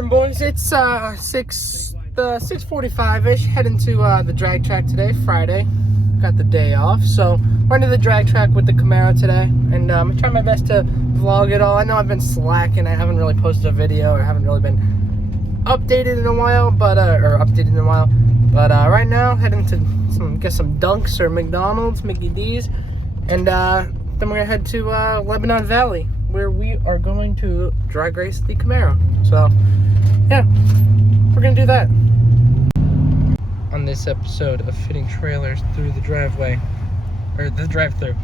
Morning, boys. It's 6:45ish. Heading to the drag track today, Friday. Got the day off, so we're into the drag track with the Camaro today, and I'm trying my best to vlog it all. I know I've been slacking. I haven't really posted a video, or haven't really been updated in a while, but right now heading to get some Dunks or McDonald's, Mickey D's, and then we're gonna head to Lebanon Valley, where we are going to drag race the Camaro. So yeah, we're gonna do that. On this episode of fitting trailers through the driveway, or the drive-through,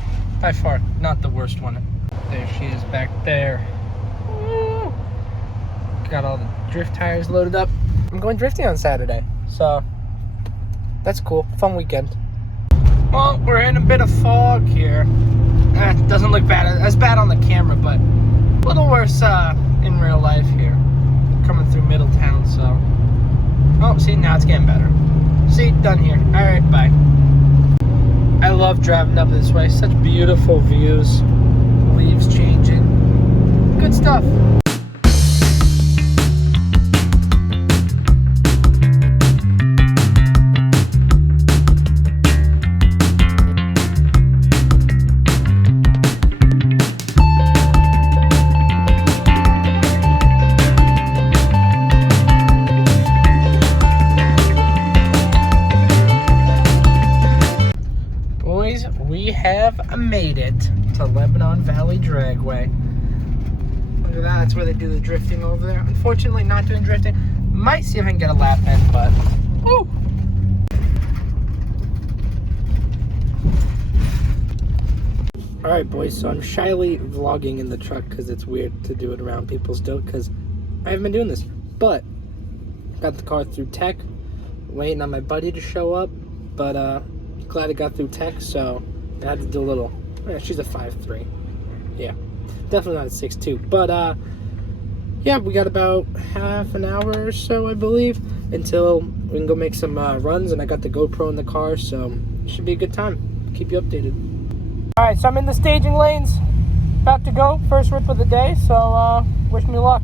by far not the worst one. There she is back there. Woo! Got all the drift tires loaded up. I'm going drifting on Saturday, so that's cool. Fun weekend. Well, we're in a bit of fog here. It doesn't look bad. It's bad on the camera, but a little worse in real life here. Coming through Middletown, so. Oh, see, now it's getting better. See, done here. Alright, bye. I love driving up this way. Such beautiful views. Leaves changing. Good stuff. We have made it to Lebanon Valley Dragway. Look at that, that's where they do the drifting over there. Unfortunately, not doing drifting. Might see if I can get a lap in, but woo! Alright, boys, so I'm shyly vlogging in the truck because it's weird to do it around people still because I haven't been doing this. But, got the car through tech, waiting on my buddy to show up, but glad it got through tech, so I had to do a little. Yeah, she's a 5'3". Yeah, definitely not a 6'2". But yeah, we got about half an hour or so, I believe, until we can go make some runs. And I got the GoPro in the car, so it should be a good time. Keep you updated. All right, so I'm in the staging lanes, about to go first rip of the day. So wish me luck.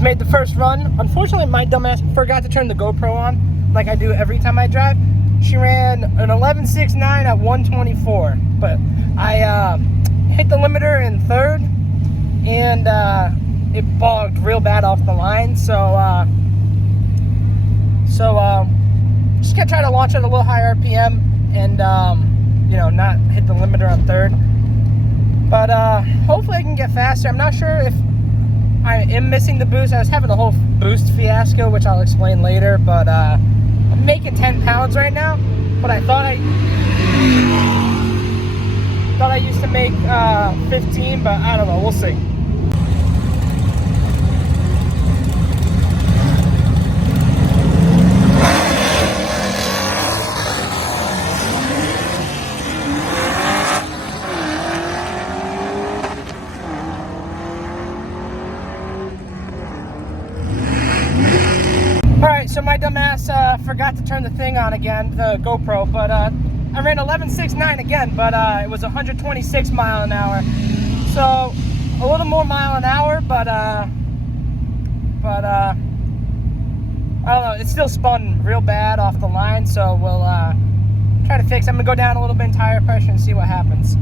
Made the first run. Unfortunately, my dumbass forgot to turn the GoPro on, like I do every time I drive. She ran an 11.69 at 124, but I hit the limiter in third, and it bogged real bad off the line. So just gonna try to launch at a little higher RPM and not hit the limiter on third. But hopefully I can get faster. I'm not sure if I am missing the boost. I was having a whole boost fiasco, which I'll explain later, but I'm making 10 pounds right now, but I thought I used to make 15, but I don't know, we'll see. So my dumbass forgot to turn the thing on again, the GoPro, but I ran 11.69 again, but it was 126 mile an hour. So a little more mile an hour, but I don't know, it still spun real bad off the line, so we'll try to fix it. I'm gonna go down a little bit in tire pressure and see what happens.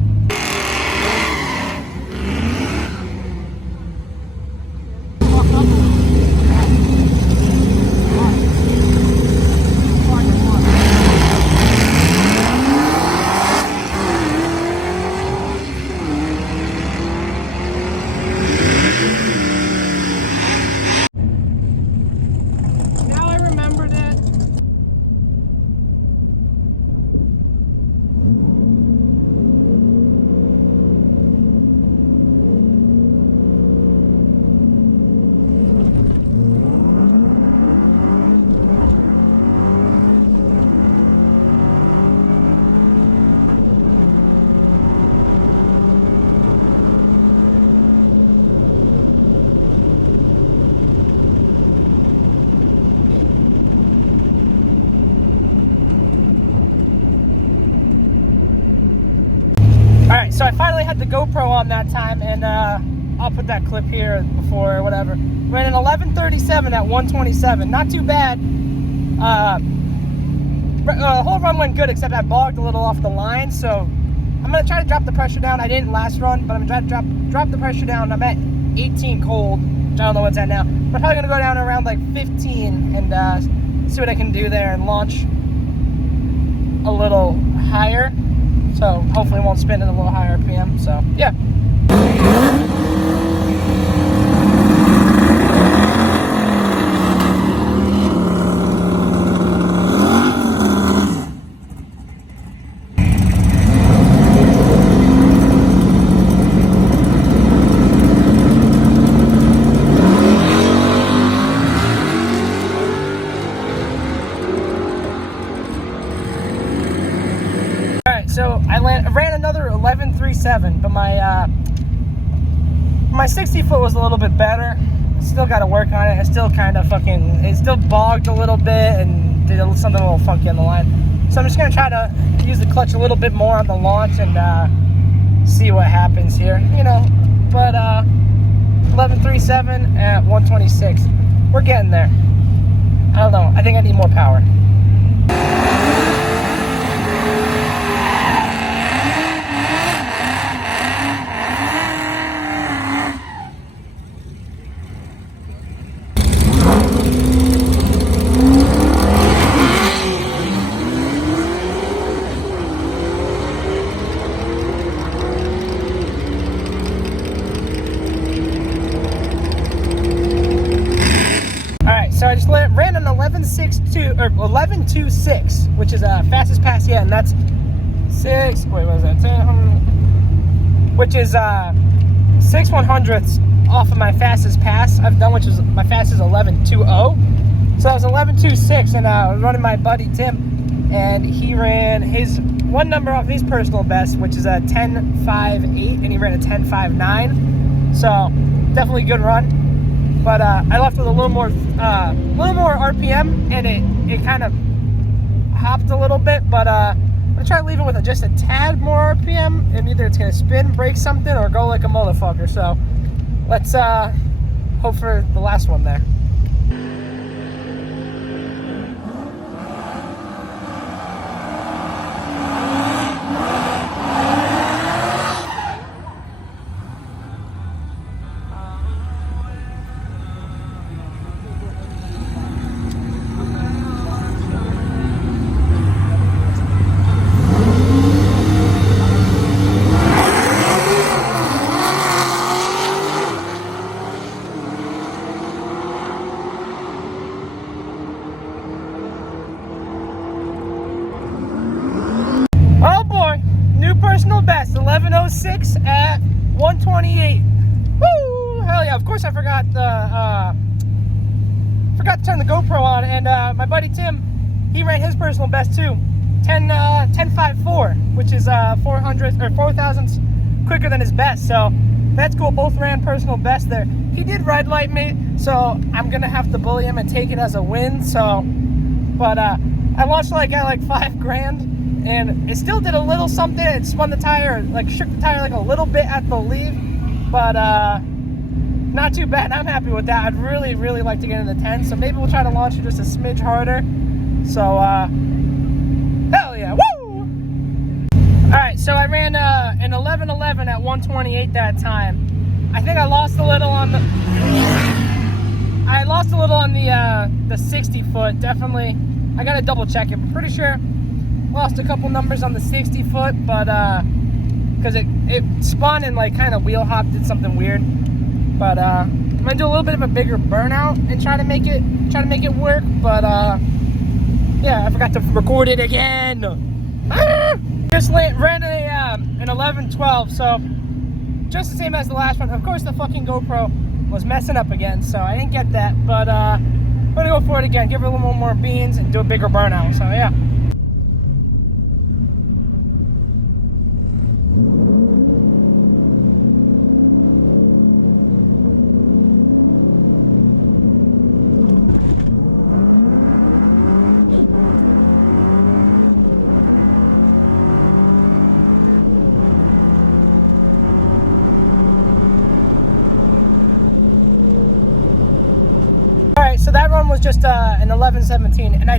GoPro on that time, and I'll put that clip here before or whatever. ran an 11:37 at 127. Not too bad. The whole run went good, except I bogged a little off the line, so I'm going to try to drop the pressure down. I didn't last run, but I'm going to try to drop the pressure down. I'm at 18 cold, which I don't know what's at now. I'm probably going to go down to around like 15 and see what I can do there and launch a little higher. So hopefully it won't spin at a little higher RPM. So yeah. So I ran another 11:37, but my 60 foot was a little bit better. Still got to work on it. It still kind of it still bogged a little bit and did something a little funky on the line. So I'm just gonna try to use the clutch a little bit more on the launch and see what happens here. You know, but 11:37 at 126. We're getting there. I don't know. I think I need more power. So I just ran an 11.62 or 11.26, which is fastest pass yet, and that's 6. Wait, what was that? 10, which is 6 100ths off of my fastest pass I've done, which is my fastest 11.20. So that was 11.26, and I was running my buddy Tim, and he ran his one number off his personal best, which is a 10.58, and he ran a 10.59. So definitely a good run. But I left with a little more RPM, and it kind of hopped a little bit. But I'm gonna try leaving with just a tad more RPM, and either it's gonna spin, break something, or go like a motherfucker. So let's hope for the last one there. Personal best 11:06 at 128. Woo! Hell yeah! Of course I forgot to turn the GoPro on, and my buddy Tim, he ran his personal best too, 10.54, which is 400 or 4 thousandths quicker than his best. So that's cool. Both ran personal best there. He did red light me, so I'm gonna have to bully him and take it as a win. So, but I launched at like 5 grand. And it still did a little something. It spun the tire, like shook the tire like a little bit at the leave, but not too bad. I'm happy with that. I'd really like to get in the 10, so maybe we'll try to launch it just a smidge harder. So hell yeah, woo! All right, so I ran an 11:11 at 128 that time. I think I lost a little on the 60 foot. Definitely, I gotta double check it. I'm pretty sure. Lost a couple numbers on the 60 foot, but because it spun and like kind of wheel hopped, did something weird. But I'm gonna do a little bit of a bigger burnout and try to make it work. But yeah, I forgot to record it again. Just ran an 11:12, so just the same as the last one. Of course, the fucking GoPro was messing up again, so I didn't get that. But I'm gonna go for it again, give it a little more beans, and do a bigger burnout. So yeah.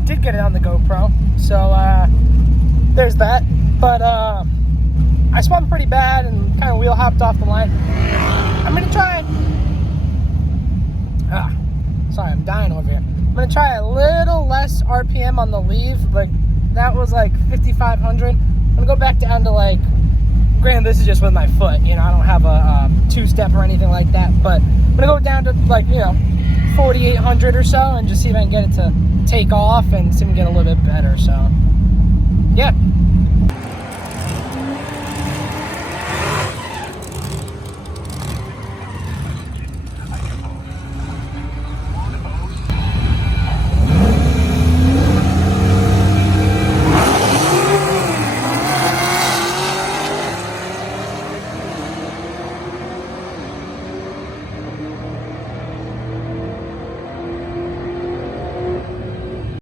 did get it on the GoPro, so there's that. But I spun pretty bad and kind of wheel hopped off the line. I'm gonna try. Sorry, I'm dying over here. I'm gonna try a little less RPM on the leave. Like that was like 5,500. I'm gonna go back down to like. Granted, this is just with my foot. You know, I don't have a two-step or anything like that. But I'm gonna go down to like 4,800 or so and just see if I can get it to take off and see if we can get a little bit better. So, yeah.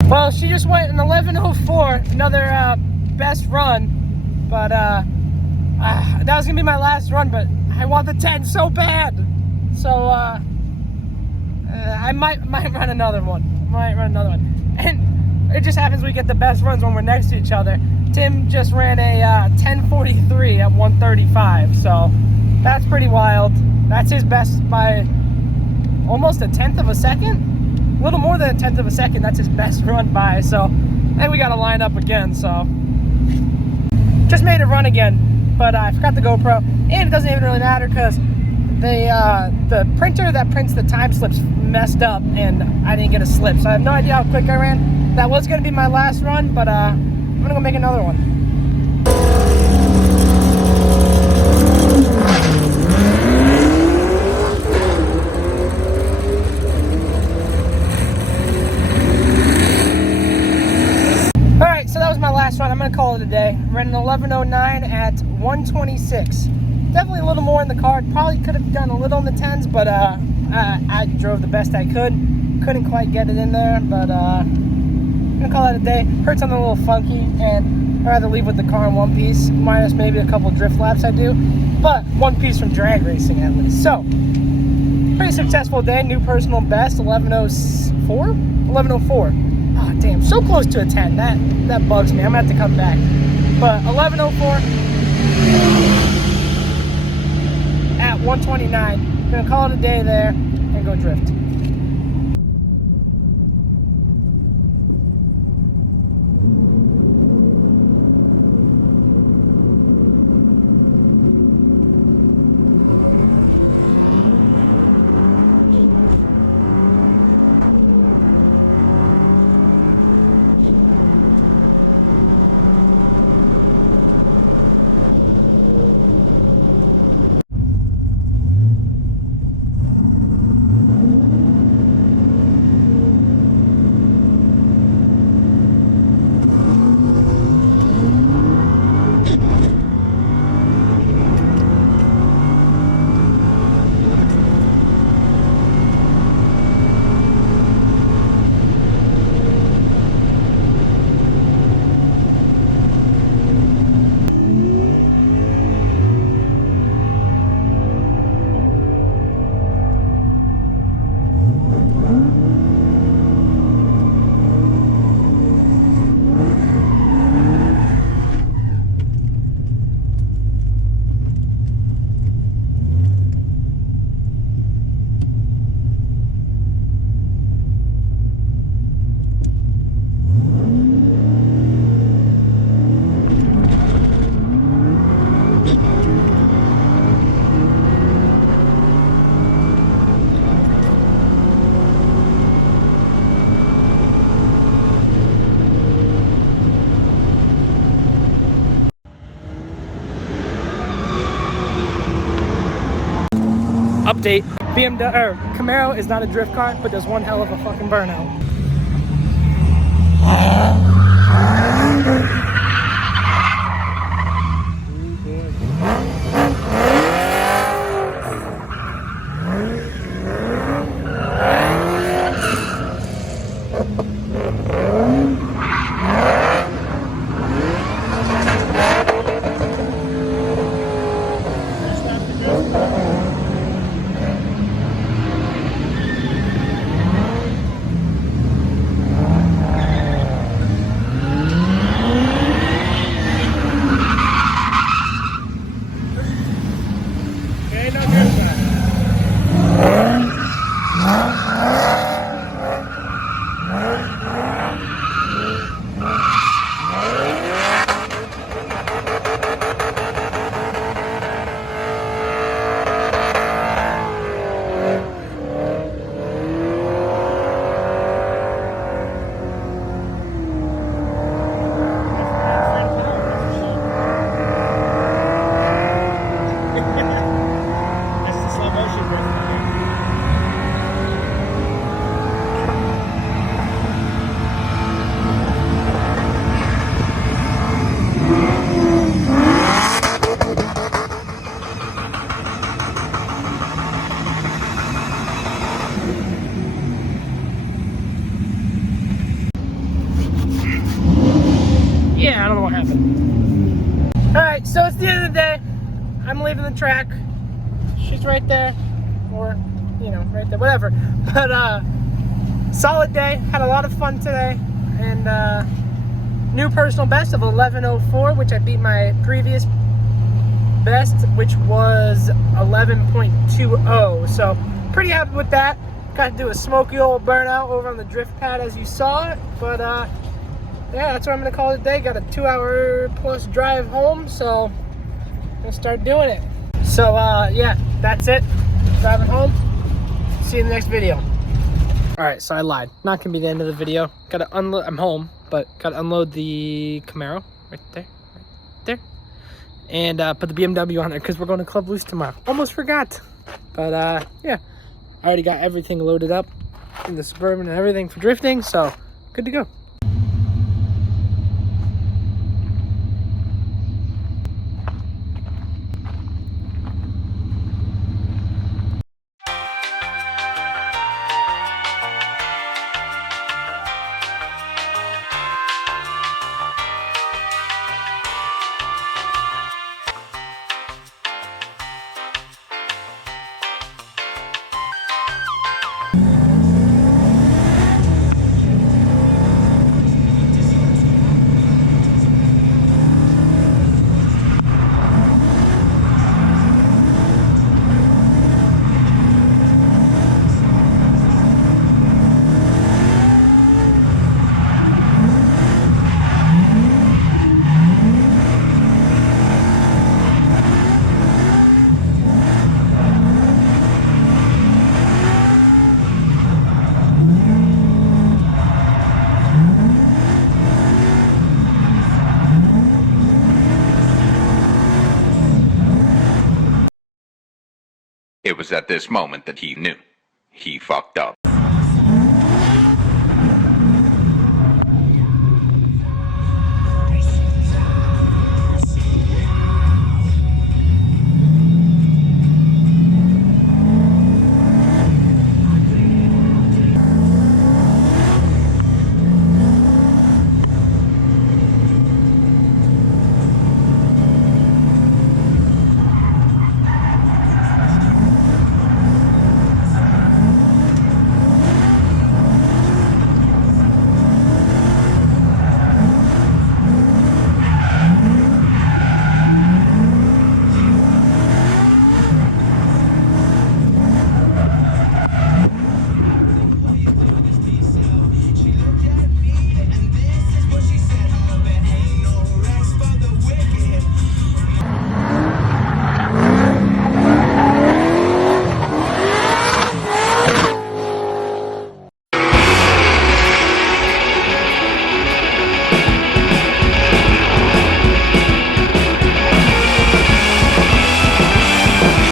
Well, she just went an 11:04, another best run, but that was gonna be my last run, but I want the 10 so bad, so I might run another one. And it just happens we get the best runs when we're next to each other. Tim just ran a 10:43 at 135, so that's pretty wild. That's his best by almost a tenth of a second. A little more than a tenth of a second. That's his best run by. So then we got to line up again. So just made it run again, but I forgot the GoPro, and it doesn't even really matter because the printer that prints the time slips messed up, and I didn't get a slip. So I have no idea how quick I ran. That was gonna be my last run, but I'm gonna go make another one. Run. I'm gonna call it a day. Ran an 11:09 at 126. Definitely a little more in the car. Probably could have done a little in the 10s, but I drove the best I could. Couldn't quite get it in there, but I'm gonna call that a day. Heard something a little funky, and I'd rather leave with the car in one piece, minus maybe a couple drift laps I do, but one piece from drag racing at least. So, pretty successful day. New personal best, 11:04. 11:04. Oh, damn, so close to a 10. That bugs me. I'm gonna have to come back. But 11:04 at 129. I'm gonna call it a day there and go drift. Update, Camaro is not a drift car, but does one hell of a fucking burnout. I don't know what happened. Alright, so it's the end of the day. I'm leaving the track. She's right there. Or, you know, right there, whatever. But, solid day. Had a lot of fun today. And, new personal best of 11:04, which I beat my previous best, which was 11.20. So, pretty happy with that. Got to do a smoky old burnout over on the drift pad as you saw it. But, yeah, that's what I'm going to call it a day. Got a 2-hour plus drive home, so I'm going to start doing it. So, yeah, that's it. Driving home. See you in the next video. Alright, so I lied. Not going to be the end of the video. Got to unload. I'm home, but got to unload the Camaro. Right there. Right there. And put the BMW on there because we're going to Club Loose tomorrow. Almost forgot. But, yeah. I already got everything loaded up in the Suburban and everything for drifting, so good to go. It was at this moment that he knew. He fucked up.